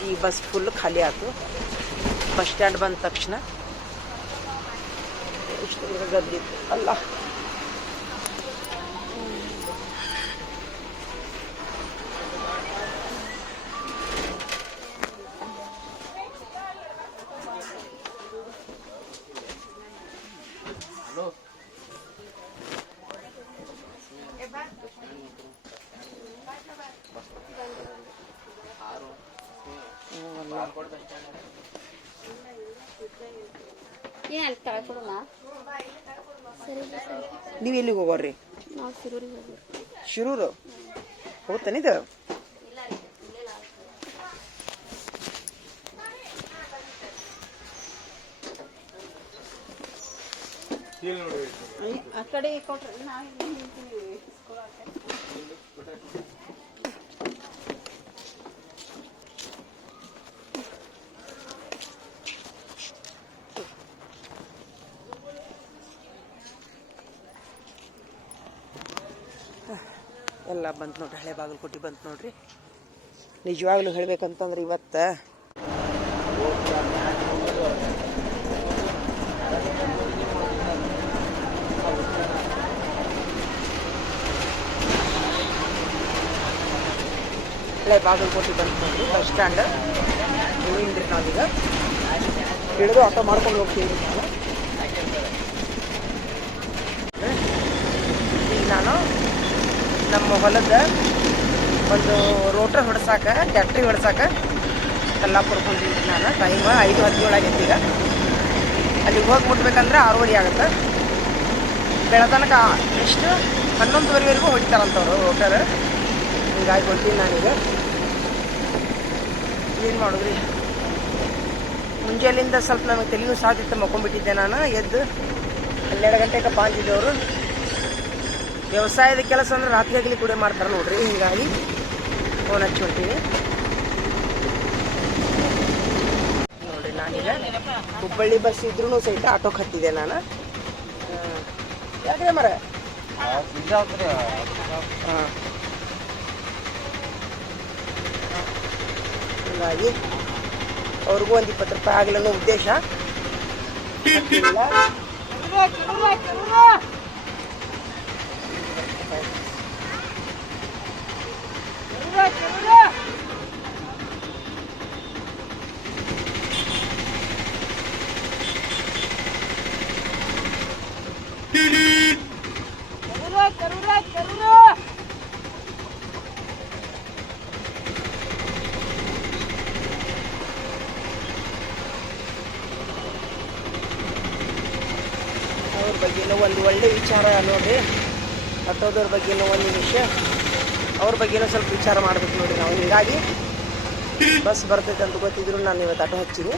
ಈ bus full ಖಾಲಿ ಆಯ್ತು ಬಸ್ ಸ್ಟ್ಯಾಂಡ್ ಬಂದ ತಕ್ಷಣ. ಗದ್ದಿತ್ತು. ಅಲ್ಲ. ಹೋಗ್ತಾನಿದು ಆ ಕಡೆ ಕೊಟ್ರೆ ಎಲ್ಲ ಬಂತು ನೋಡ್ರಿ, ಹಳೆ ಬಾಗಲಕೋಟೆ ಬಂತು ನೋಡ್ರಿ. ನಿಜವಾಗ್ಲೂ ಹೇಳ್ಬೇಕಂತಂದ್ರೆ ಇವತ್ತು ಹಳೆ ಬಾಗಲಕೋಟೆ ಬಂತು ನೋಡ್ರಿ, ಬಸ್ ಸ್ಟ್ಯಾಂಡ್. ನಾವೀಗ ಇಳಿದು ಆಟೋ ಮಾಡ್ಕೊಂಡು ಹೋಗ್ತೀವಿ ನಾವು ಈಗ ನಾನು ನಮ್ಮ ಹೊಲದ ಒಂದು ರೋಟರ್ ಹೊಡ್ಸಾಕ ಟ್ಯಾಕ್ಟ್ರಿ ಹೊಡ್ಸಾಕ ಕಲ್ಲಾಪುರಕ್ಕೆ ಬಂದಿದ್ದೆ ನಾನು. ಟೈಮ್ ಐದು ಆಗೈತಿ ಈಗ. ಅಲ್ಲಿಗೆ ಹೋಗಿ ಮುಟ್ಬೇಕಂದ್ರೆ ಆರೂವರೆ ಆಗುತ್ತೆ. ಬೆಳತನಕ ಎಷ್ಟು? ಹನ್ನೊಂದುವರೆವರೆಗೂ ಹೊಡಿತಾರಂತವ್ರು ರೋಟರ್ ಹಿಂಗಾಗಿ ನಾನು ನಾನೀಗ. ಏನು ಮಾಡಿದ್ರಿ? ಮುಂಜಾನೆಯಿಂದ ಸ್ವಲ್ಪ ನಮಗೆ ತೆಲುಗು ಸಾಧ್ಯತೆ ಮಕ್ಕೊಂಡ್ಬಿಟ್ಟಿದ್ದೆ ನಾನು. ಎದ್ದು ಹನ್ನೆರಡು ಗಂಟೆಗೆ ಬಾಂದಿದ್ದವರು ವ್ಯವಸಾಯದ ಕೆಲಸ ಅಂದ್ರೆ ರಾತ್ರಿ ಆಗಲಿ ಕೂಡ ಮಾಡ್ತಾರೆ ನೋಡ್ರಿ, ಹಿಂಗಾಗಿ ಫೋನ್ ಹಚ್ಚಿ ಹೊಂಟೀನಿ ನೋಡ್ರಿ, ನಾನೀಗ ಹುಬ್ಬಳ್ಳಿ ಬಸ್ ಇದ್ರೂ ಸಹಿತ ಆಟೋ ಹತ್ತಿದೆ ನಾನು. ಯಾಕೆ ಮರ ಹಾಂ ಹಿಂಗಾಗಿ ಅವ್ರಿಗೂ ಒಂದು ಇಪ್ಪತ್ತು ರೂಪಾಯಿ ಆಗಲಿ ಉದ್ದೇಶ. ಹತ್ತಿಲ್ಲ. ಅವ್ರ ಬಗ್ಗೆನೂ ಒಂದು ಒಳ್ಳೆ ವಿಚಾರ ನೋಡ್ರಿ ಹತ್ತೋದವ್ರ ಬಗ್ಗೆನೂ ಒಂದು ವಿಷಯ ಅವ್ರ ಬಗ್ಗೆನೂ ಸ್ವಲ್ಪ ವಿಚಾರ ಮಾಡ್ಬೇಕು ನೋಡಿರಿ ನಾವು. ಹೀಗಾಗಿ ಬಸ್ ಬರ್ತೈತೆ ಅಂತ ಗೊತ್ತಿದ್ರು ನಾನು ಇವತ್ತು ಆಟೋ ಹಚ್ಚಿನಿ.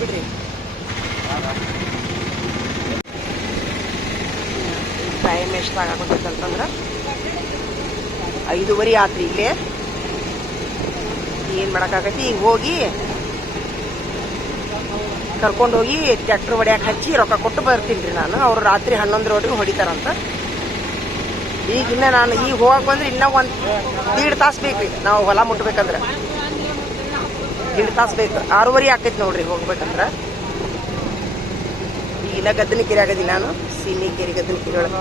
ಬಿಡ್ರಿ. ಟೈಮ್ ಅಂತಂದ್ರೆ ಐದೂವರೆ ಆತ್ರಿ ಇಲ್ಲೇ. ಏನು ಮಾಡೋಕ್ಕಾಗತ್ತಿ? ಈಗ ಹೋಗಿ ಕರ್ಕೊಂಡು ಹೋಗಿ ಟ್ರ್ಯಾಕ್ಟರ್ ಹೊಡ್ಯಾಕೆ ಹಚ್ಚಿ ರೊಕ್ಕ ಕೊಟ್ಟು ಬರ್ತೀನಿ ರೀ ನಾನು. ಅವ್ರು ರಾತ್ರಿ ಹನ್ನೊಂದರವರೆಗೂ ಹೊಡಿತಾರಂತ. ಈಗ ಇನ್ನ ನಾನು ಈಗ ಹೋಗಕ್ಕೆ ಬಂದ್ರೆ ಇನ್ನೂ ಒಂದು ದೀಡ್ ತಾಸು ಬೇಕು ನಾವು ಹೊಲ ಮುಟ್ಬೇಕಂದ್ರೆ. ದೀಡ್ ತಾಸು ಬೇಕು. ಆರೂವರೆ ಆಕೈತಿ ನೋಡ್ರಿ ಹೋಗ್ಬೇಕಂದ್ರೆ. ಈಗ ಇನ್ನ ಗದ್ದನ ಕೆರೆ ಆಗದಿ ನಾನು. ಸೀನಿ ಕೆರೆ ಗದ್ದನ ಕೆರೆ ಒಳಗೆ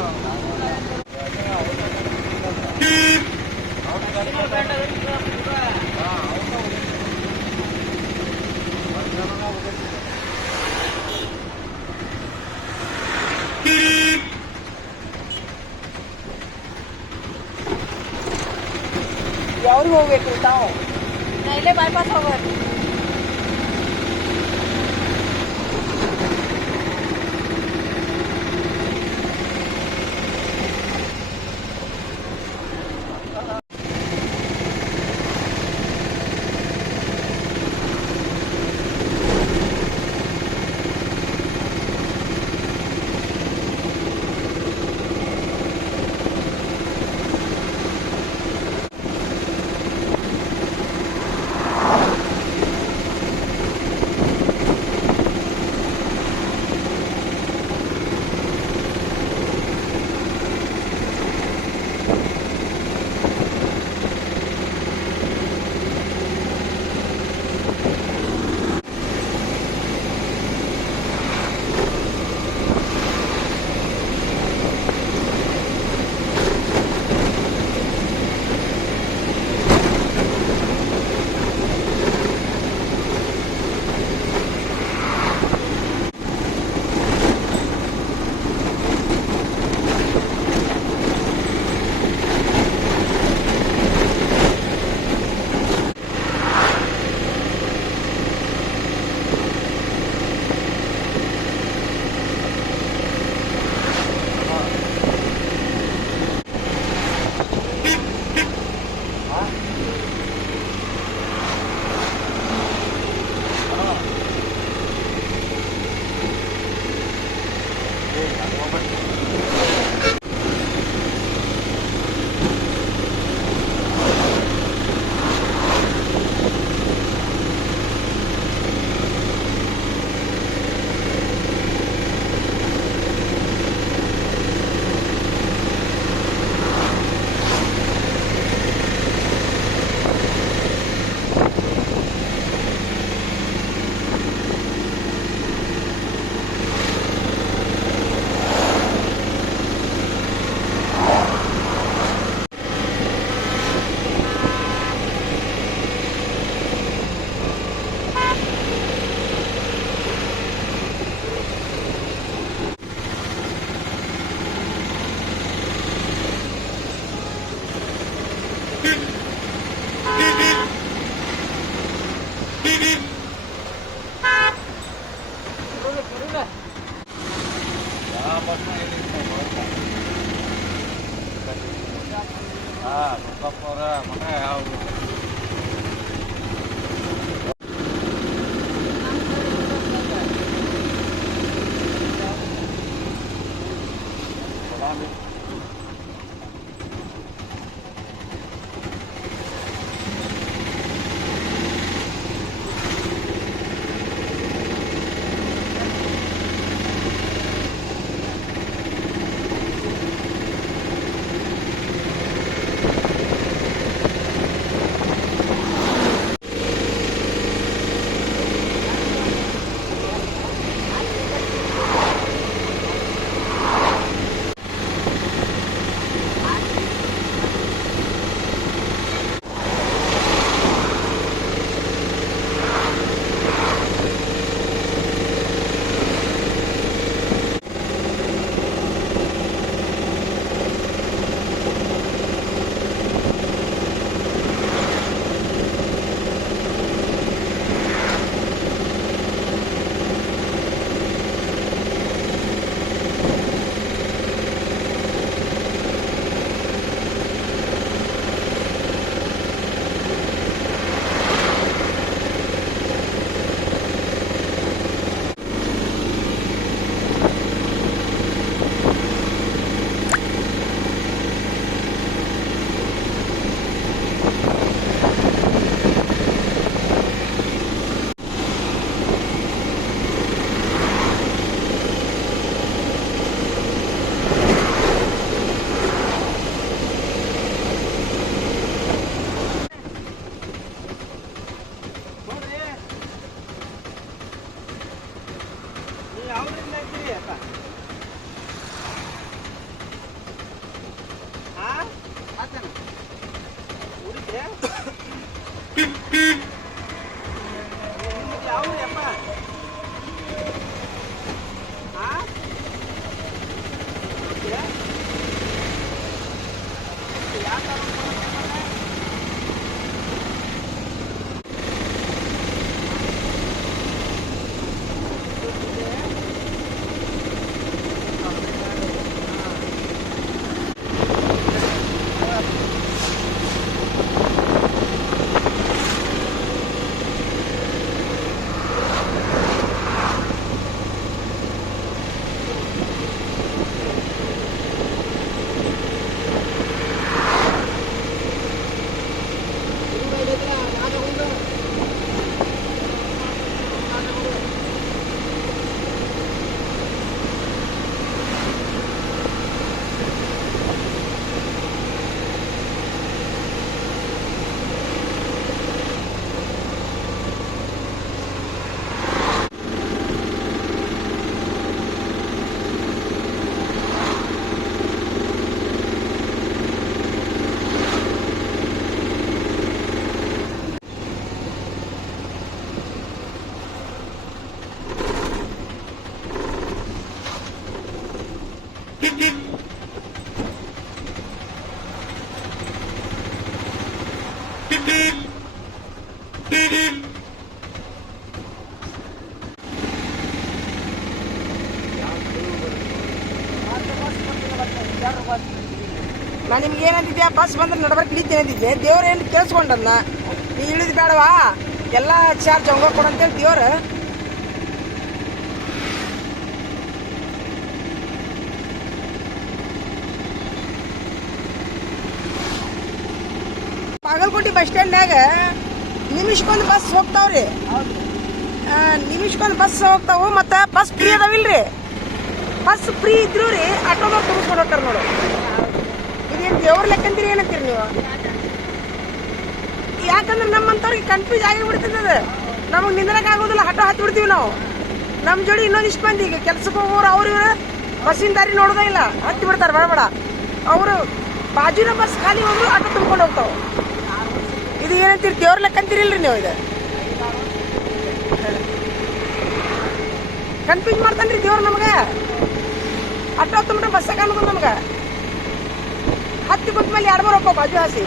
ಹೋಗ್ಬೇಕು ತಾವು ನಾ ಇಲ್ಲೇ ಬೈಪಾಸ್ ಹೋಗೋದು 嗯 ನಾನು ನಿಮ್ಗೆ ಏನಂತಿದ್ದೆ ಬಸ್ ಬಂದ್ರೆ ನಡಬರ್ಕ್ ಇಳಿತೀನಿ ಅಂತಿದ್ದೆ ದೇವ್ರ ಏನು ಕೇಳಿಸ್ಕೊಂಡದ್ನ? ನೀ ಇಳಿದು ಬೇಡವಾ? ಎಲ್ಲ ಚಾರ್ಜ್ ಹಂಗ ಕೊಡಂತೇಳಿ ದೇವ್ರ. ಬಾಗಲಕೋಟೆ ಬಸ್ ಸ್ಟ್ಯಾಂಡ್ನಾಗ ನಿಮಿಷಕ್ಕೊಂದು ಬಸ್ ಹೋಗ್ತಾವ್ರಿ. ನಿಮಿಷಕ್ಕೊಂದು ಬಸ್ ಹೋಗ್ತಾವು ಮತ್ತು ಬಸ್ ಫ್ರೀ ಅದಾವಿಲ್ರಿ? ಬಸ್ ಫ್ರೀ ಇದ್ರು ರೀ, ಆಟೋ ತುಂಬಿಸ್ಕೊಂಡು ಹೋಗ್ತಾರೆ ನೋಡು. ಇದೇನು ದೇವ್ರ ಲೆಕ್ಕಂತೀರಿ ಏನಂತೀರಿ ನೀವು? ಯಾಕಂದ್ರೆ ನಮ್ಮಂತವ್ರಿಗೆ ಕನ್ಫ್ಯೂಸ್ ಆಗಿ ಅದು. ನಮಗೆ ನಿಂದ್ರಕ್ಕೆ ಆಗೋದಿಲ್ಲ, ಆಟೋ ಹತ್ತಿ ಬಿಡ್ತೀವಿ ನಾವು. ನಮ್ಮ ಜೋಡಿ ಇನ್ನೊಂದಿಷ್ಟು ಮಂದಿ ಈಗ ಕೆಲ್ಸಕ್ಕೆ ಹೋಗೋರು, ಅವ್ರು ಇವರು ಬಸ್ಸಿನ ದಾರಿ ನೋಡೋದೇ ಇಲ್ಲ. ಹತ್ತಿ ಬಿಡ್ತಾರೆ, ಬೇಡ ಬೇಡ. ಅವರು ಬಾಜುನ ಬಸ್ ಖಾಲಿ ಹೋದ್ರು ಆಟೋ ತುಂಬ್ಕೊಂಡು ಹೋಗ್ತಾವೆ. ಇದು ಏನಂತೀರಿ, ದೇವ್ರ ಲೆಕ್ಕಂತೀರಿಲ್ರಿ ನೀವು ಇದು? ಕನ್ಫ್ಯೂಸ್ ಮಾಡ್ತಾನ್ರಿ ದೇವ್ರು ನಮ್ಗೆ. ಆಟೋ ಹೊತ್ತು ಬಸ್ಸ ಕಾಣ್ಬೋದು ನಮ್ಗೆ. ಹತ್ತಿ ಕೂತ ಮೇಲೆ ಎರಡು ಮೂರು ರೂಪಾಯಿ ಬಾಜು ಹಾಸಿ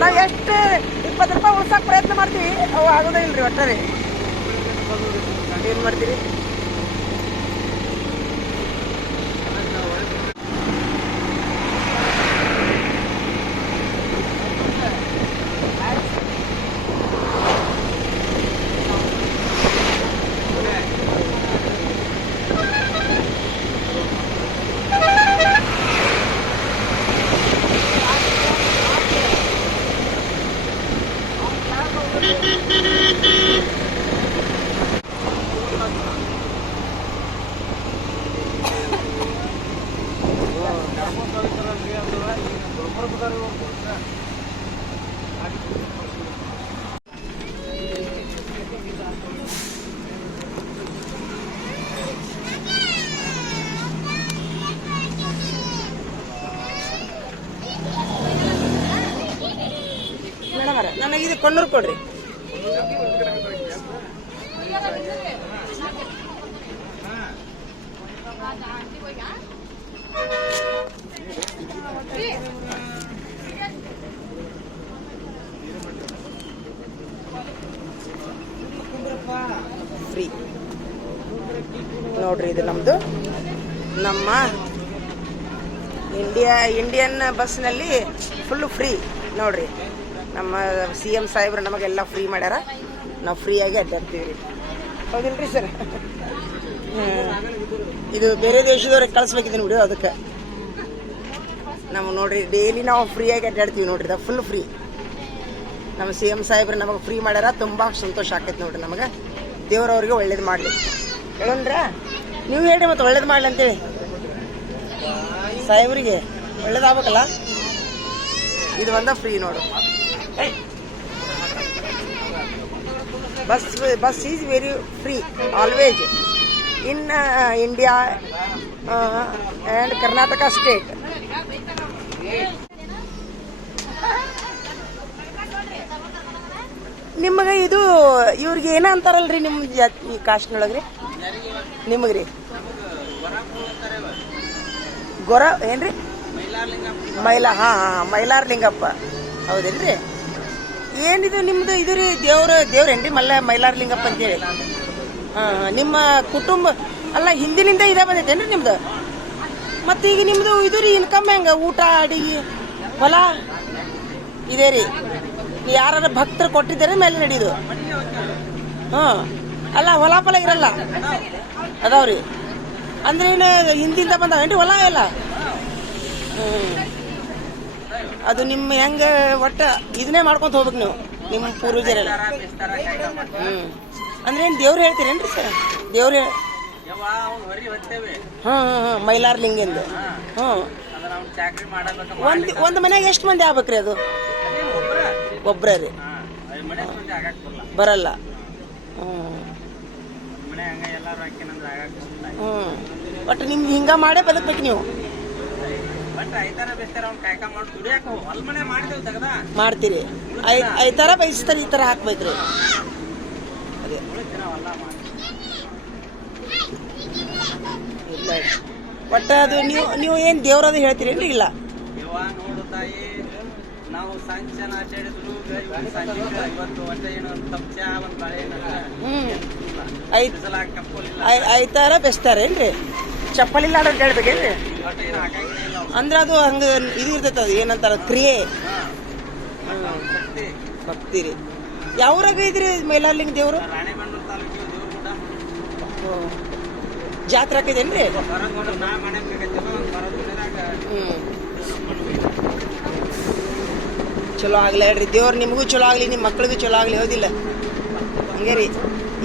ನಾವು ಎಷ್ಟು ಇಪ್ಪತ್ತು ರೂಪಾಯಿ ಉಳ್ಸಕ್ಕೆ ಪ್ರಯತ್ನ ಮಾಡ್ತೀವಿ, ಅವು ಆಗೋದೇ ಇಲ್ರಿ ಒಟ್ಟಾರೆ ಏನು ಮಾಡ್ತೀರಿ? ಇದು ಕೊಡ್ರಿ. ಫ್ರೀ. ನೋಡ್ರಿ ಇದು ನಮ್ಮದು ನಮ್ಮ ಇಂಡಿಯಾ ಇಂಡಿಯನ್ ಬಸ್ನಲ್ಲಿ ಫುಲ್ಲು ಫ್ರೀ ನೋಡ್ರಿ. ನಮ್ಮ ಸಿ ಎಂ ಸಾಹೇಬ್ರು ನಮಗೆಲ್ಲ ಫ್ರೀ ಮಾಡ್ಯಾರ. ನಾವು ಫ್ರೀಯಾಗಿ ಅಡ್ಡಾಡ್ತೀವಿ ರೀ. ಹೌದಿಲ್ರಿ ಸರ್ ಇದು ಬೇರೆ ದೇಶದವ್ರಿಗೆ ಕಳಿಸ್ಬೇಕಿದ್ದೀನಿ ನೋಡಿ ಅದಕ್ಕೆ. ನಾವು ನೋಡ್ರಿ ಡೈಲಿ ನಾವು ಫ್ರೀಯಾಗಿ ಅಡ್ಡಾಡ್ತೀವಿ ನೋಡ್ರಿ ಫುಲ್ ಫ್ರೀ ನಮ್ಮ ಸಿ ಎಂ ಸಾಹೇಬ್ರು ನಮಗೆ ಫ್ರೀ ಮಾಡ್ಯಾರ, ತುಂಬ ಸಂತೋಷ ಆಕೈತೆ ನೋಡ್ರಿ ನಮಗೆ. ದೇವ್ರವ್ರಿಗೆ ಒಳ್ಳೇದು ಮಾಡಲಿ. ಹೇಳೋಣ್ರ? ನೀವು ಹೇಳಿ ಮತ್ತೆ ಒಳ್ಳೇದು ಮಾಡಲಿ ಅಂತೇಳಿ. ಸಾಹೇಬ್ರಿಗೆ ಒಳ್ಳೇದಾಗಬೇಕಲ್ಲ ಇದು ಒಂದ ಫ್ರೀ ನೋಡು. Bus bus is very free always in India and Karnataka state ನಿಮಗೆ ಇದು, ಇವ್ರಿಗೆ ಏನ ಅಂತಾರಲ್ರಿ ನಿಮ್ಮ ಜಾತಿ ಕಾಸ್ಟ್ನೊಳಗೆ ಕಾಸ್ಟ್ನೊಳಗ್ರಿ ರೀ ಗೊರ, ಏನ್ರಿ? ಮೈಲಾ, ಹಾಂ ಹಾಂ ಮೈಲಾರ್ ಲಿಂಗಪ್ಪ ಹೌದೇನ್ರಿ? ಏನಿದು ನಿಮ್ದು? ಇದು ರೀ ದೇವ್ರ ದೇವ್ರೇನ್ರಿ ಮಲ್ಲ ಮೈಲಾರ್ ಲಿಂಗಪ್ಪ ಅಂತೇಳಿ ನಿಮ್ಮ ಕುಟುಂಬ, ಅಲ್ಲ ಹಿಂದಿನಿಂದ ಇದೇ ಬಂದೈತೇನ್ರಿ ನಿಮ್ದು? ಮತ್ತೆ ಈಗ ನಿಮ್ದು ಇದು ರೀ ಇನ್ಕಮ್ ಹೆಂಗ? ಊಟ, ಅಡಿಗೆ, ಹೊಲ? ಇದೇ ರೀ. ಯಾರ ಭಕ್ತರು ಕೊಟ್ಟಿದ್ದಾರೆ ಮೇಲೆ ನಡೀದು. ಹಾ, ಅಲ್ಲ ಹೊಲ ಫಲ ಇರಲ್ಲ? ಅದಾವ್ರಿ. ಅಂದ್ರೆ ಏನು ಹಿಂದಿಂದ ಬಂದಾವೇನ್ರಿ ಹೊಲ ಎಲ್ಲ? ಹ್ಮ್. ಅದು ನಿಮ್ಮ ಹೆಂಗ ಒಟ್ಟ ಇದನ್ನೇ ಮಾಡ್ಕೊಂತ ಹೋಗ್ಬೇಕು ನೀವು ನಿಮ್ಮ ಪೂರ್ವಜರೆಲ್ಲ. ಹ್ಮ್. ಅಂದ್ರೆ ಏನು ದೇವ್ರು ಹೇಳ್ತೀರೇನ್ರಿ ಸರ್? ದೇವ್ರು ಹೇಳ್- ಹ್ಮ್ ಹ್ಮ್ ಹ್ಮ್ ಒಂದ್ ಒಂದ್ ಮನ್ಯಾಗ ಎಷ್ಟು ಮಂದಿ ಆಗ್ಬೇಕ್ರಿ ಅದು? ಒಬ್ರ ರೀ ಬರಲ್ಲ. ಹ್ಮ್. ಹ್ಮ್. ಒಟ್ಟು ನಿಮ್ಗೆ ಹಿಂಗ ಮಾಡೇ ಬದುಕ್ಬೇಕು ನೀವು. ಐತಾರ ಮಾಡ್ತೀರಿ. ಐ ಐ ಥರ ಬಯಸ್ತಾರೆ ಈ ಥರ ಹಾಕ್ಬೇಕ್ರಿ. ಅದೇ. ಇಲ್ಲ ಒಟ್ಟು ಅದು ನೀವು ನೀವು ಏನು ದೇವ್ರದು ಹೇಳ್ತೀರೇನ್ರಿ? ಇಲ್ಲ. ಐತಾರ ನಾವು ಸಂಚನ ಇವತ್ತು ಒಟ್ಟೆ ಏನೋ ತಪ್ಪ ಚಾ ಒಂದು ಬಳೆ ಹ್ಮ್. ಐ ಬಿಸಿಲಾಗ ಕಪ್ಪಲಿಲ್ಲ ಐ ಐ ಥರ ಬೆಸ್ತಾರೇನ್ರಿ? ಚಪ್ಪಲಿಲ್ಲ ಅಂತ ಹೇಳ್ಬೇಕೇನ್ರಿ? ಒಟ್ಟು ಏನು ಹಾಕಂಗಿಲ್ಲ. ಅಂದ್ರೆ ಅದು ಹಂಗ ಇದು ಇರ್ತೈತೆ ಅದು, ಏನಂತಾರ, ಕ್ರಿಯೆ. ಭಕ್ತಿ ರೀ. ಯಾವ್ರಾಗ ಇದ್ರಿ ಮೇಲಾರ್ಲಿಂಗ್ ದೇವ್ರು? ಜಾತ್ರೆ ಹಾಕಿದೇನ್ರಿ ಚಲೋ ಆಗ್ಲಿ ಹೇಳ್ರಿ. ದೇವ್ರು ನಿಮಗೂ ಚಲೋ ಆಗ್ಲಿ ನಿಮ್ಮ ಮಕ್ಳಿಗೂ ಚಲೋ ಆಗ್ಲಿ, ಹೌದಿಲ್ಲ? ಹಂಗೆ ರೀ.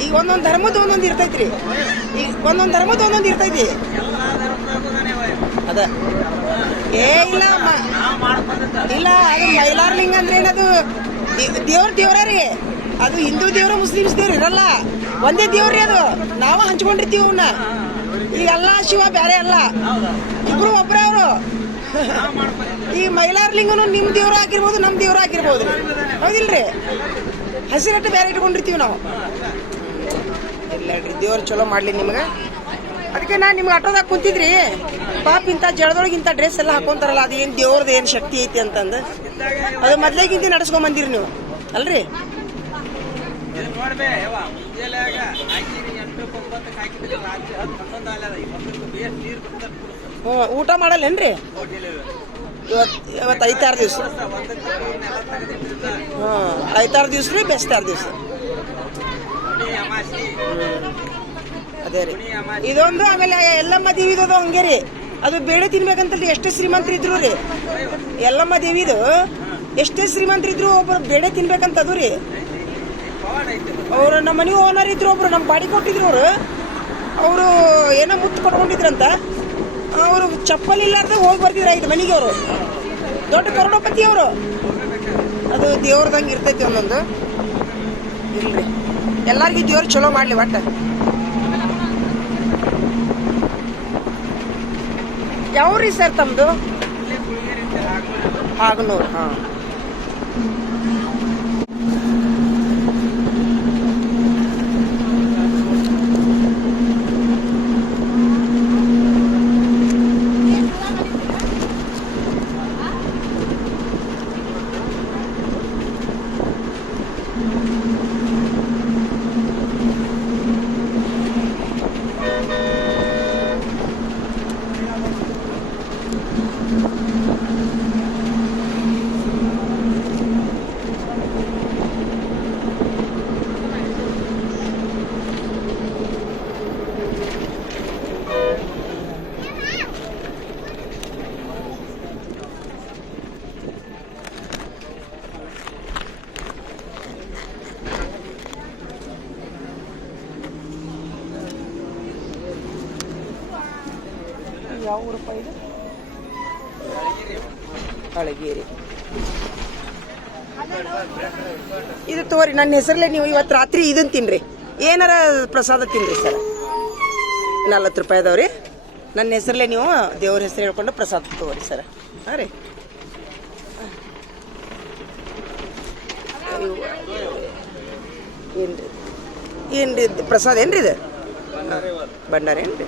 ಈಗ ಒಂದೊಂದು ಧರ್ಮದ ಒಂದೊಂದು ಇರ್ತೈತ್ರಿ. ಈಗ ಒಂದೊಂದು ಧರ್ಮದ ಒಂದೊಂದು ಇರ್ತೈತಿ. ಅದ. ಏ, ಇಲ್ಲ ಇಲ್ಲ, ಅದು ಮೈಲಾರ್ ಲಿಂಗ ಅಂದ್ರೆ ಏನದು? ದೇವ್ರ ದೇವ್ರ ರೀ. ಅದು ಹಿಂದೂ ದೇವ್ರ, ಮುಸ್ಲಿಮ್ಸ್ ದೇವ್ರ ಇರಲ್ಲ. ಒಂದೇ ದೇವ್ರಿ ಅದು. ನಾವು ಹಂಚ್ಕೊಂಡಿರ್ತೀವಿ ಅವನ್ನ ಈಗೆಲ್ಲ ಶಿವ ಬೇರೆ ಅಲ್ಲ. ಇಬ್ರು ಒಬ್ರೇ ಅವರು. ಈ ಮೈಲಾರ್ ಲಿಂಗನು ನಿಮ್ ದೇವ್ರ ಆಗಿರ್ಬೋದು, ನಮ್ ದೇವ್ರ ಆಗಿರ್ಬೋದು. ಹೌದಿಲ್ರಿ? ಹಸಿರಟ್ಟು ಬೇರೆ ಇಟ್ಕೊಂಡಿರ್ತೀವಿ ನಾವು. ಇಲ್ಲ ದೇವ್ರು ಚಲೋ ಮಾಡ್ಲಿ ನಿಮ್ಗೆ. ಅದಕ್ಕೆ ನಾ ನಿಮ್ಗೆ ಆಟೋದಾಗ ಕುಂತಿದ್ರಿ. ಪಾಪ ಇಂಥ ಜಳದೊಳಗೆ ಇಂಥ ಡ್ರೆಸ್ ಎಲ್ಲ ಹಾಕೊಂತಾರಲ್ಲ ಅದು ಏನು ದೇವ್ರದ್ದು ಏನು ಶಕ್ತಿ ಐತಿ ಅಂತಂದು. ಅದು ಮೊದ್ಲೇಗಿಂತ ನಡ್ಸ್ಕೊಂಡ್ ಬಂದಿರಿ ನೀವು. ಅಲ್ರಿ? ಹ್ಞೂ ಊಟ ಮಾಡಲ್ಲೇನ್ರಿ? ಇವತ್ತು ಇವತ್ತು ಐತಾರು ದಿವ್ಸ. ಹ ಐತಾರು ದಿವ್ಸ ರೀ ಬೆಸ್ತಾರು ದಿವ್ಸ. ಅದೇ ರೀ. ಇದೊಂದು ಆಮೇಲೆ ಎಲ್ಲಮ್ಮ ದೇವಿದದು ಹಂಗೆ ರೀ. ಅದು ಬೇಳೆ ತಿನ್ಬೇಕಂತಲ್ಲಿ ಎಷ್ಟೇ ಶ್ರೀಮಂತರು ಇದ್ರು ರೀ. ಎಲ್ಲಮ್ಮ ದೇವಿದು, ಎಷ್ಟೇ ಶ್ರೀಮಂತರಿದ್ರು ಒಬ್ರು ಬೇಳೆ ತಿನ್ಬೇಕಂತ ಅದು ರೀ. ಅವರು ಅವ್ರು ನಮ್ಮ ಮನೆ ಓನರ್ ಇದ್ರು ಒಬ್ರು ನಮ್ಮ ಬಾಡಿ ಕೊಟ್ಟಿದ್ರು ಅವರು. ಅವರು ಏನೋ ಮುತ್ತು ಕೊಟ್ಕೊಂಡಿದ್ರಂತ. ಅವರು ಚಪ್ಪಲಿ ಇಲ್ಲಾರ್ದೆ ಹೋಗಿ ಬರ್ತಿದ್ರ ಐದು ಮನೆಗೆ ಅವರು. ದೊಡ್ಡ ಕರುಣಪತಿ ಅವರು. ಅದು ದೇವ್ರದಂಗೆ ಇರ್ತೈತಿ ಒಂದೊಂದು. ಇಲ್ರಿ. ಎಲ್ಲರಿಗೂ ದೇವ್ರು ಚಲೋ ಮಾಡ್ಲಿ ಒಟ್ಟ. ಯಾವ್ರಿ ಸರ್ ತಮ್ಮದು ಹಾಗನೂರು ಹಾಂ. ನನ್ನ ಹೆಸರಲ್ಲೇ ನೀವು ಇವತ್ತು ರಾತ್ರಿ ಇದನ್ನು ತಿನ್ರಿ. ಏನಾರ ಪ್ರಸಾದ ತಿನ್ರಿ ಸರ್? ನಲ್ವತ್ತು ರೂಪಾಯಿ ಅದಾವ್ರಿ ನನ್ನ ಹೆಸರಲ್ಲೇ ನೀವು ದೇವ್ರ ಹೆಸರು ಹೇಳ್ಕೊಂಡು ಪ್ರಸಾದ ತಗೋರಿ ಸರ್. ಹಾಂ ರೀ. ಏನ್ರಿ ಏನ್ರಿ ಇದು ಪ್ರಸಾದ ಏನ್ರಿ ಇದು? ಭಂಡಾರ ಏನ್ರಿ?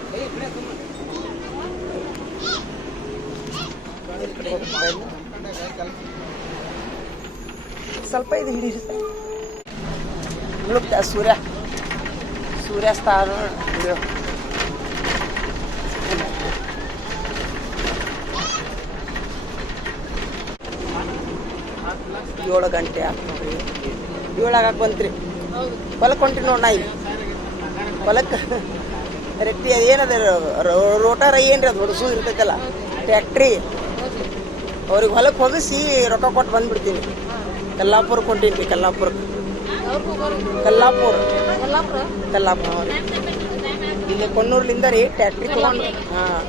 ಸ್ವಲ್ಪ ಇದು ಹಿಡೀರಿ ಮುಳುಗ್ತಾ ಸೂರ್ಯ ಸೂರ್ಯಾಸ್ತ ಏಳು ಗಂಟೆ ಆಗ್ತದೆ. ಏಳಾಗ ಬಂತ್ರಿ. ಹೊಲಕ್ಕೆ ಹೊಂಟ್ರಿ ನೋಡಿ ನಾಯಿ. ಹೊಲಕ್ಕೆ ರೆಟ್ಟಿ ಅದೇನದ ರೋಟಾರ ಏನ್ರಿ ಅದು ಹೊಡಸು ಇರ್ತೈತಲ್ಲ. ಟ್ಯಾಕ್ಟ್ರಿ ಅವ್ರಿಗೆ ಹೊಲಕ್ಕೆ ಹೊಗಿಸಿ ರೊಕ್ಕ ಕೊಟ್ಟು ಬಂದ್ಬಿಡ್ತೀನಿ. ಕಲ್ಲಾಪುರಕ್ಕೆ ಹೊಂಟೀನಿ ಕಲ್ಲಾಪುರಕ್ಕೆ ಕಲ್ಲಾಪುರ. ಕಲ್ಲಾಪುರ? ಇಲ್ಲಿ ಕೊನ್ನೂರ್ಲಿಂದ ರೀ ಟ್ಯಾಕ್ಟ್ರಿ ತೊಗೊಂಡು ಹಾಂ.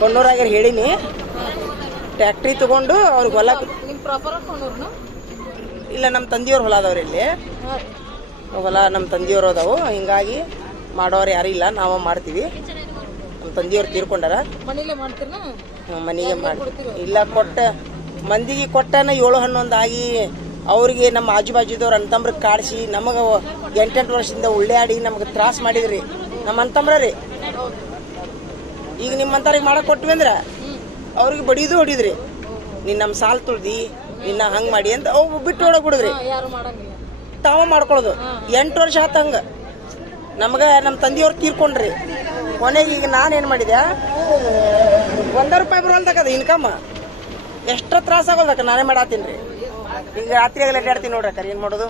ಕೊಣ್ಣೂರಾಗ್ಯಾರ ಹೇಳೀನಿ. ಟ್ಯಾಕ್ಟ್ರಿ ತಗೊಂಡು ಅವ್ರಿಗೆ ಹೊಲ ಇಲ್ಲ ನಮ್ಮ ತಂದೆಯವ್ರ ಹೊಲ ಅದಾವ್ರಿ ಇಲ್ಲಿ. ಹೊಲ ನಮ್ಮ ತಂದೆಯವ್ರು ಅದಾವು. ಹಿಂಗಾಗಿ ಮಾಡೋರು ಯಾರು ಇಲ್ಲ ನಾವು ಮಾಡ್ತೀವಿ. ನಮ್ಮ ತಂದೆಯವ್ರು ತೀರ್ಕೊಂಡಾರ. ಮನೆಗೆ ಮಾಡಿ ಇಲ್ಲ ಕೊಟ್ಟ ಮಂದಿಗೆ ಕೊಟ್ಟನ ಏಳು ಹನ್ನೊಂದು ಆಗಿ ಅವ್ರಿಗೆ ನಮ್ಮ ಆಜು ಬಾಜುದವ್ರು ಕಾಡಿಸಿ ನಮಗೆ ಎಂಟೆಂಟು ವರ್ಷದಿಂದ ಉಳ್ಳಾಡಿ ನಮಗೆ ತ್ರಾಸ ಮಾಡಿದ್ರಿ. ನಮ್ಮ ಅಂತಂಬ್ರ ರೀ ಈಗ ನಿಮ್ಮಂತವ್ರಿಗೆ ಮಾಡಕ್ ಕೊಟ್ವಿ ಅಂದ್ರೆ ಅವ್ರಿಗೆ ಬಡಿದು ಹೊಡಿದ್ರಿ. ನೀನು ನಮ್ಮ ಸಾಲ್ ತುಳ್ದಿ ನಿನ್ನ ಹಂಗೆ ಮಾಡಿ ಅಂತ ಅವು ಬಿಟ್ಟು ಹೊಡಕ್ ಬಿಡಿದ್ರಿ ತಾವ ಮಾಡ್ಕೊಳ್ಳೋದು ಎಂಟು ವರ್ಷ ಆತ ಹಂಗ. ನಮ್ಗೆ ನಮ್ಮ ತಂದೆಯವ್ರು ತೀರ್ಕೊಂಡ್ರಿ. ಕೊನೆಗೆ ಈಗ ನಾನೇನು ಮಾಡಿದೆ? ಒಂದ ರೂಪಾಯಿ ಬರುವಂತಕ್ಕದ ಇನ್ಕಮ್ ಎಷ್ಟೋ ತ್ರಾಸ ಆಗೋದಕ್ಕ ನಾನೇ ಮಾಡಾತೀನಿ ರೀ ಈಗ ರಾತ್ರಿ ಆಗಲ್ಲ ಅಡ್ಡಾಡ್ತೀನಿ ನೋಡ್ರಿ ಅಕ್ಕ ಏನು ಮಾಡೋದು?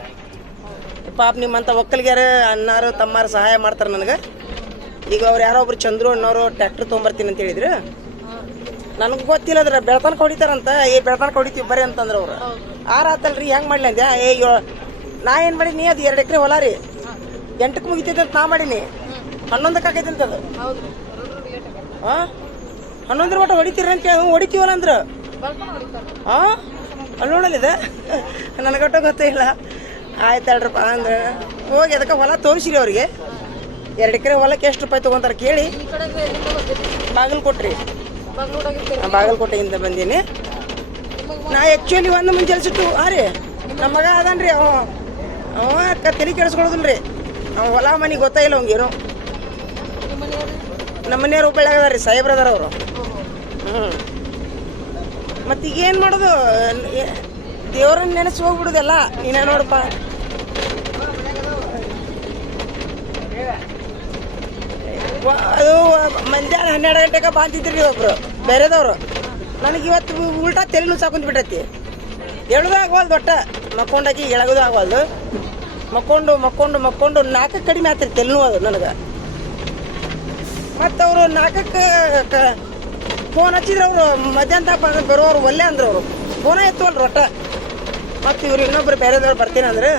ಪಾಪ ನಿಮ್ಮಂಥ ಒಕ್ಕಲಿಗ್ಯಾರ ಅನ್ನಾರು ತಮ್ಮಾರು ಸಹಾಯ ಮಾಡ್ತಾರೆ ನನಗೆ. ಈಗ ಅವ್ರು ಯಾರೋ ಒಬ್ರು ಚಂದ್ರು ಅಣ್ಣವರು ಟ್ರ್ಯಾಕ್ಟರ್ ತೊಗೊಂಬರ್ತೀನಿ ಅಂತ ಹೇಳಿದ್ರು. ನನಗೆ ಗೊತ್ತಿಲ್ಲ ಅದ್ರ ಬೆಳತನಕ ಹೊಡಿತಾರಂತ. ಏ, ಬೆಳತನಕ ಹೊಡಿತೀವಿ ಬರ್ರಿ ಅಂತಂದ್ರೆ ಅವ್ರು. ಆರಾತಲ್ರಿ ಹೆಂಗೆ ಮಾಡ್ಲಿ ಅಂದ್ಯಾ? ಏ ನಾ ಏನು ಮಾಡೀನಿ? ಅದು ಎರಡು ಎಕರೆ ಹೊಲ ರೀ. ಎಂಟಕ್ಕೆ ಮುಗಿತೈತೆ ಅಂತ ನಾ ಮಾಡೀನಿ. ಹನ್ನೊಂದಕ್ಕೆ ಆಗೈತೆ ಅಂತ ಅದು. ಹಾಂ ಹನ್ನೊಂದರ ಮಟ್ಟ ಹೊಡಿತೀರಿ ಅಂತ ಹೊಡಿತೀವಲ್ಲ ಅಂದ್ರೆ. ಹಾಂ ನೋಡಲಿದೆ. ನನಗಟ್ಟ ಗೊತ್ತಿಲ್ಲ ಆಯ್ತು ಹೇಳ್ರಪ್ಪ ಅಂದ್ರೆ. ಹೋಗಿ ಅದಕ್ಕೆ ಹೊಲ ತೋರಿಸಿರಿ ಅವ್ರಿಗೆ. ಎರಡು ಎಕರೆ ಹೊಲಕ್ಕೆ ಎಷ್ಟು ರೂಪಾಯಿ ತೊಗೊಂತಾರೆ ಕೇಳಿ. ಈ ಕಡೆಗೆ ಎಲ್ಲಿಂದ ಬರ್ತೀರಿ ಬಾಗಿಲು ಕೊಟ್ರಿ. ಬಾಗ್ಲೂಡಾಗಿರ್ತೀರಿ ನಾ ಬಾಗಲಕೋಟೆಯಿಂದ ಬಂದೀನಿ. ನಾ ಆ್ಯಕ್ಚುಲಿ ಒಂದು ಮುಂಚೆ ಸಿಟ್ಟು ಹಾಂ ರೀ ನಮ್ಮ ಮಗ ಅದಾನ್ರಿ ಅವ. ಅವ ಅಕ್ಕ ತಲೆ ಕೆಡಿಸ್ಕೊಳೋದಿಲ್ಲ ರೀ ಅವ ಹೊಲ ಮನೆಗೆ ಗೊತ್ತಾಯಿಲ್ಲ ಅವಂಗೇನು ನಿಮ್ಮ ಮನೆಯವ್ರು ಹುಬ್ಬಳ್ಳಿಯಾಗ ಅದಾರ ರೀ ಅವರು. ಹ್ಞೂ ಮತ್ತೆ ಈಗ ಏನು ಮಾಡೋದು? ದೇವ್ರನ್ನ ನೆನೆಸಿ ಹೋಗ್ಬಿಡುದಲ್ಲ? ನೀನ ನೋಡಪ್ಪ. ಅದು ಮಂಜಾನ ಹನ್ನೆರಡು ಗಂಟೆಗೆ ಬಾಂತಿದ್ರಿ ಒಬ್ರು ಬೇರೆದವ್ರು. ನನಗೆ ಇವತ್ತು ಉಲ್ಟಾ ತಲೆ ನುಸಾಕೊಂಡ್ ಬಿಟ್ಟೈತಿ. ಎಳ್ದು ಆಗವಲ್ದು ಒಟ್ಟ. ಮಕ್ಕೊಂಡಾಗಿ ಎಳಗದು ಆಗವಲ್ದು. ಮಕ್ಕೊಂಡು ಮಕ್ಕೊಂಡು ಮಕ್ಕೊಂಡು ನಾಲ್ಕಕ್ಕೆ ಕಡಿಮೆ ಆತ್ರಿ ತಲೆ ನೋವು ನನಗೆ. ಮತ್ತು ಅವರು ನಾಲ್ಕಕ್ಕೆ ಫೋನ್ ಹಚ್ಚಿದ್ರೆ ಅವರು ಮಧ್ಯಾಹ್ನ ಬರೋರು ಒಲ್ಲೆ ಅಂದ್ರೆ ಅವರು. ಫೋನ ಎತ್ತುವಲ್ರಿ ಒಟ್ಟ ಮತ್ತು ಇವ್ರು ಇನ್ನೊಬ್ರು ಬೇರೆದವ್ರು ಬರ್ತೀನಿ ಅಂದ್ರೆ,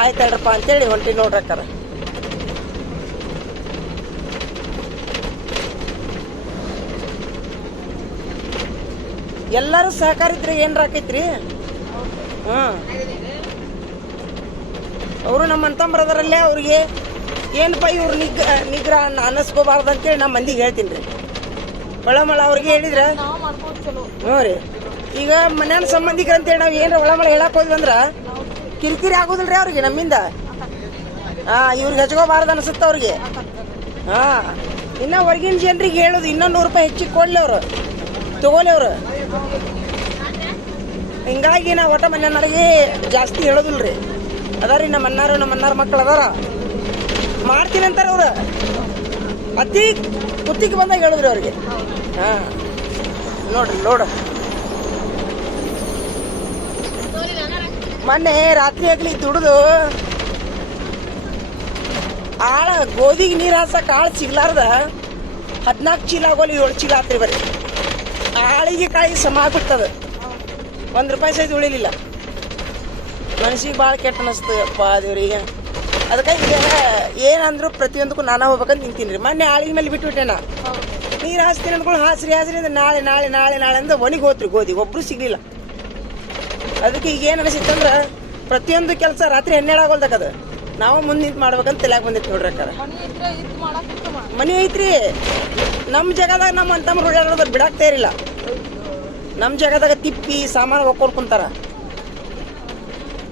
ಆಯ್ತು ಹೇಳ್ರಪ್ಪ ಅಂತೇಳಿ ಹೊಂಟಿ ನೋಡ್ರಕ್ಕಾರ ಎಲ್ಲರೂ ಸಹಕಾರ ಇದ್ರೆ ಏನ್ರ ಆಕೈತ್ರಿ? ಅವರು ನಮ್ಮ ಅಂತಂಬ್ರದರಲ್ಲೇ ಅವ್ರಿಗೆ ಏನಪ್ಪ ಇವ್ರು ನಿಗ್ರ ನಿಗ್ರ ಅನ್ನಿಸ್ಕೋಬಾರ್ದು ಅಂತೇಳಿ ನಮ್ಮ ಮಂದಿಗೆ ಹೇಳ್ತೀನಿ ರೀ. ಒಳಮಳ ಅವ್ರಿಗೆ ಹೇಳಿದ್ರೆ? ಹ್ಞೂ ರೀ. ಈಗ ಮನ್ಯಾನ ಸಂಬಂಧಿಕರ ಅಂತೇಳಿ ನಾವು ಏನಾರ ಒಳಮಳ ಹೇಳಕ್ ಹೋದ್ವಿ ಅಂದ್ರ ಕಿರಿಕಿರಿ ಆಗೋದಿಲ್ರಿ ಅವ್ರಿಗೆ ನಮ್ಮಿಂದ. ಹಾ ಇವ್ರಿಗೆ ಹಚ್ಕೋಬಾರ್ದು ಅನ್ಸುತ್ತ ಅವ್ರಿಗೆ. ಹಾ ಇನ್ನ ಹೊರಗಿನ ಜನರಿಗೆ ಹೇಳೋದು ಇನ್ನೂ ನೂರು ರೂಪಾಯಿ ಹೆಚ್ಚಿಗೆ ಕೊಡ್ಲಿ ಅವರು. ತಗೋಲಿ ಅವ್ರು. ಹಿಂಗಾಗಿ ನಾವು ಒಟ್ಟ ಮನೆಯವ್ರಿಗೆ ಜಾಸ್ತಿ ಹೇಳೋದಿಲ್ರಿ. ಅದಾರಿ ನಮ್ಮ ಅನ್ನಾರು ನಮ್ಮ ಅನ್ನಾರ ಮಕ್ಕಳು ಅದಾರ. ಮಾಡ್ತೀನಿ ಅಂತಾರ ಅವ್ರು. ಅತಿ ಕುತ್ತಿಗೆ ಬಂದಾಗ ಹೇಳಿದ್ರಿ ಅವ್ರಿಗೆ. ಹಾ. ನೋಡ್ರಿ ನೋಡ. ಮೊನ್ನೆ ರಾತ್ರಿ ಆಗ್ಲಿ ದುಡ್ದು ಆಳ ಗೋಧಿಗೆ ನೀರು ಹಾಸಕ್ಕೆ ಆಳು ಸಿಗ್ಲಾರ್ದ. ಹದಿನಾಲ್ಕು ಚೀಲ ಆಗೋಲಿ ಏಳು ಚೀಲ ಆತ್ರಿ ಬರ್ರಿ ಆಳಿಗೆ ಕಾಯಿ ಸಮ ಆಗ್ಬಿಡ್ತದ. ಒಂದು ರೂಪಾಯಿ ಸಹಿತ ಉಳಿಲಿಲ್ಲ. ಮನಸ್ಸಿಗೆ ಭಾಳ ಕೆಟ್ಟ ಅನಿಸ್ತು ಅಪ್ಪ ದೇವ್ರಿಗೆ. ಅದಕ್ಕೆ ಈಗ ಏನಂದ್ರು ಪ್ರತಿಯೊಂದಕ್ಕೂ ನಾನು ಹೋಗ್ಬೇಕಂತ ನಿಂತೀನಿ ರೀ. ಮೊನ್ನೆ ಆಳಿಗೆ ಮೇಲೆ ಬಿಟ್ಬಿಟ್ಟೆ ನಾ. ನೀರು ಹಾಸ್ತೀನಿ ಅಂದ್ಕೊಂಡು ಹಾಸ್ರಿ ಹಾಸ್ರಿ ಅಂದ್ರೆ ನಾಳೆ ನಾಳೆ ನಾಳೆ ನಾಳೆ ಅಂದ್ರೆ ಒಣಗಿ ಹೋತ್ರಿ ಗೋಧಿ. ಒಬ್ರು ಸಿಗ್ಲಿಲ್ಲ. ಅದಕ್ಕೆ ಈಗ ಏನು ಅನಿಸಿತ್ತಂದ್ರೆ ಪ್ರತಿಯೊಂದು ಕೆಲಸ ರಾತ್ರಿ ಹನ್ನೆರಡು ಆಗೋಲ್ದಕ್ಕದ ನಾವು ಮುಂದೆ ನಿಂತು ಮಾಡ್ಬೇಕಂತ ತಲೆಯಾಗ ಬಂದಿತ್ತು ನೋಡ್ರಿ ಅಕ್ಕಾರ. ಮನೆ ಐತ್ರಿ. ನಮ್ಮ ಜಾಗದಾಗ ನಮ್ಮ ಅಂತಮ್ಮ ಓಡಾಡೋದು ಬಿಡಾಕ್ತಾ ಇರಲಿಲ್ಲ. ನಮ್ಮ ಜಾಗದಾಗ ತಿಪ್ಪಿ ಸಾಮಾನು ಹೊಕ್ಕೊಂಡು ಕುಂತಾರ.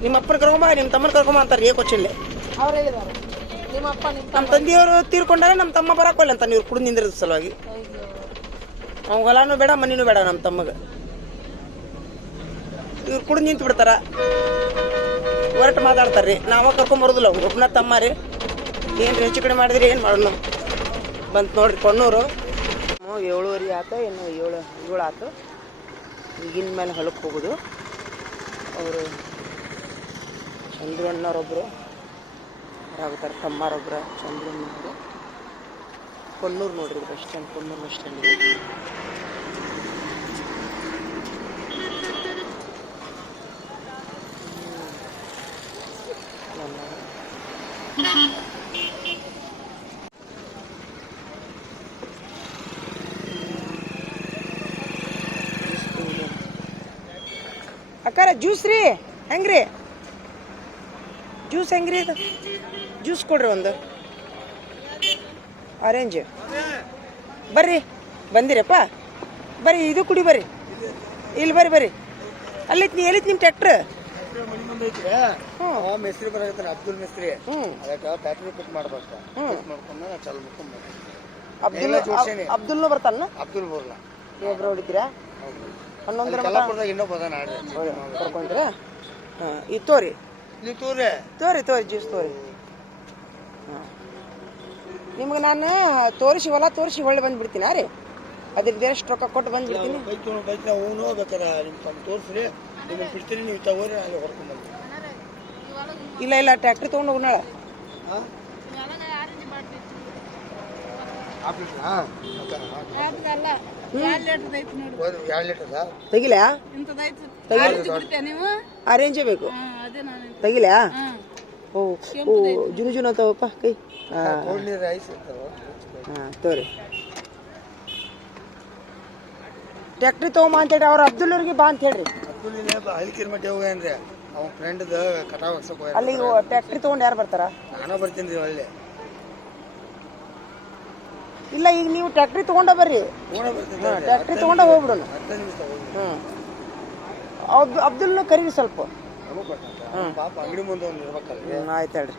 ನಿಮ್ಮ ಅಪ್ಪನ ಕರ್ಕೊಂಬ ನಿಮ್ಮ ತಮ್ಮನ ಕರ್ಕೊಂಬ ಅಂತಾರೆ ಏ ಕೊಚ್ಚಿಲ್ಲ ನಿಮ್ಮ ತಂದೆಯವರು ತೀರ್ಕೊಂಡಾರೆ ನಮ್ಮ ತಮ್ಮ ಬರಾಕೋಲ್ಲ ಅಂತ ನೀವು ಕುಡಿದು ನಿಂದಿರದ ಸಲುವಾಗಿ. ಅವ್ನ ಹೊಲಾನು ಬೇಡ ಮನೇನು ಬೇಡ ನಮ್ಮ ತಮ್ಮಗ. ಇವ್ರು ಕುಡಿದು ನಿಂತು ಬಿಡ್ತಾರ. ಹೊರಟು ಮಾತಾಡ್ತಾರ್ರಿ. ನಾವ ಕರ್ಕೊಂಬರೋದಿಲ್ಲ ಅವ್ರು. ಒಬ್ಬನ ತಮ್ಮ ರೀ. ಏನು ಹೆಚ್ಚು ಕಡೆ ಮಾಡಿದ್ರಿ ಏನು ಮಾಡೋಣ? ಬಂತು ನೋಡ್ರಿ ಕೊಣ್ಣೂರು. ಏಳುವರೆ ಆತ ಏನು ಏಳು ಏಳು ಆತು. ಈಗಿನ ಮೇಲೆ ಹೊಲಕ್ಕೆ ಹೋಗೋದು. ಅವರು ಚಂದ್ರು ಯಾರಾಗುತ್ತಾರೆ ತಮ್ಮಾರೊಬ್ರ ಚಂದ್ರನವರು ಕೊಲ್ಲೂರು ನೋಡ್ರಿ bus stand Konnur bus stand ಅಕ್ಕಾರ ಜ್ಯೂಸ್ ರೀ. ಹೆಂಗ್ರಿ? ಜ್ಯೂಸ್ ಹೆಂಗ್ರಿ ಇದು? ಜ್ಯೂಸ್ ಕೊಡ್ರಿ ಒಂದು. ಆರೆಂಜ್ ಬರ್ರಿ ಬಂದಿರಪ್ಪ. ಬರ್ರಿ ಇದು ಕುಡಿ ಬರ್ರಿ. ಇಲ್ಲಿ ಬರ್ರಿ ಬರ್ರಿ. ಅಲ್ಲಿತ್ ನೀ ಎಲ್ಲಿತ್ ನಿಮ್ಮ ಟ್ಯಾಕ್ಟ್ರ್ ಹ್ಞೂ ಮಿಸ್ತ್ರಿ ಬರಕತ್ತಾನ ಅಬ್ದುಲ್ ಮಿಸ್ತ್ರಿ. ಹ್ಞೂ ಅದಕ್ಕೆ ಬ್ಯಾಟ್ರಿ ಫಿಟ್ ಮಾಡ್ಬೇಕು. ಮಾಡ್ಕೊಂಡು ಚಾಲು ಅಬ್ದುಲ್. ಅಬ್ದುಲ್ನು ಬರ್ತಾನ? ಅಬ್ದುಲ್ ಬೋರ್ಲ. ಒಬ್ರು ಹೊಡಿತೀರಾ? ಹನ್ನೊಂದರ ಮಟ ಕಲ್ಲಾಪುರದಾಗ ಇನ್ನೊಬ್ಬ ಅದಾನ ಕರ್ಕೊಂಡ್ರೆ? ಹಾಂ ಇದು ತೋರಿ. ನೀವು ತೂರಿ ತೋರಿ ತೋರಿ ಜ್ಯೂಸ್ ತೋರಿ. ನಿಮ್ಗೆ ನಾನು ತೋರಿಸಿ ಹೊಲ ತೋರಿಸಿ ಹೊಳ್ಳಿ ಬಂದ್ಬಿಡ್ತೀನಿ ರೀ. ಅದ್ರದ್ದು ಎಷ್ಟು ರೊಕ್ಕ ಕೊಟ್ಟು ಬಂದ್ಬಿಡ್ತೀನಿ. ಬೈಕ್ ತೊಗೊಂಡು ಬೈಕ್ ನಾವು ಬೇಕಾರೆ ನಿಮ್ಮ ತಂದು ತೋರಿಸ್ರಿ. ನಿಮ್ಮನ್ನು ಬಿಡ್ತೀನಿ ನೀವು ತಗೋರಿ ಅಲ್ಲಿ ಹೊಡ್ಕೊಂಡು ಬಂದು ಇಲ್ಲ ಇಲ್ಲ ಟ್ಯಾಕ್ಟ್ರಿ ತೊಗೊಂಡು ಹೋಗೋಣ ಹಾಂ? ಹಾಂ? ಅಲ್ಲ ಎರಡು ಲೀಟರ್ ಐತಿ ನೋಡಿ. ಒಂದು ಎರಡು ಲೀಟರ್ದ ತೆಗಿಲ್ಯಾ? ತೆಗಿಲ ಆರೆಂಜೇ ಬೇಕು. ಹಾ ಅದೇ ನಾನು ತೆಗಿಲ್ಯಾ? ಓ ಓ ಜುನು ಜುನು ಅಂತವಪ್ಪ ಕೈ. ಹಾಂ ರೈಸ್ ಹಾಂ ತೋರಿ. ಟ್ಯಾಕ್ಟ್ರಿ ತೊಗೊಂಬ ಅಂತೇಳಿ ಅವ್ರು ಅಬ್ದುಲ್ಲವ್ರಿಗೆ ಬಾ ಅಂತ ಹೇಳ್ರಿ. ಅಬ್ದುಲ್ ಇಲ್ಲ ಹಲ್ಕಿರ್ ಮಟ್ಟಿ ಹೋಗ್ಯಾನ್ರಿ ಅವ್ನ ಫ್ರೆಂಡ್ದ ಕಟಾವ್ ಹಾಕ್ಸಕ್ ಹೋಗ್ಯಾನ ಅಲ್ಲಿ ಟ್ಯಾಕ್ಟ್ರಿ ತೊಗೊಂಡು ಯಾರು ಬರ್ತಾರ? ನಾನು ಬರ್ತೀನಿ ರೀ ಒಳ್ಳೆ. ಇಲ್ಲ ಈಗ ನೀವು ಟ್ಯಾಕ್ಟ್ರಿ ತೊಗೊಂಡ ಬರ್ರಿ. ಟ್ಯಾಕ್ಟ್ರಿ ತೊಗೊಂಡ. ಹೋಗ್ಬಿಡೋಣ. ಹ್ಞೂ ಅಬ್ದು ಅಬ್ದುಲ್ನು ಕರೀರಿ ಸ್ವಲ್ಪ. ಪಾಪ ಅಂಗಡಿ ಮುಂದೆ ಒಂದು ಇರ್ಬೇಕಲ್ಲ ಆಯ್ತು ಹೇಳ್ರಿ.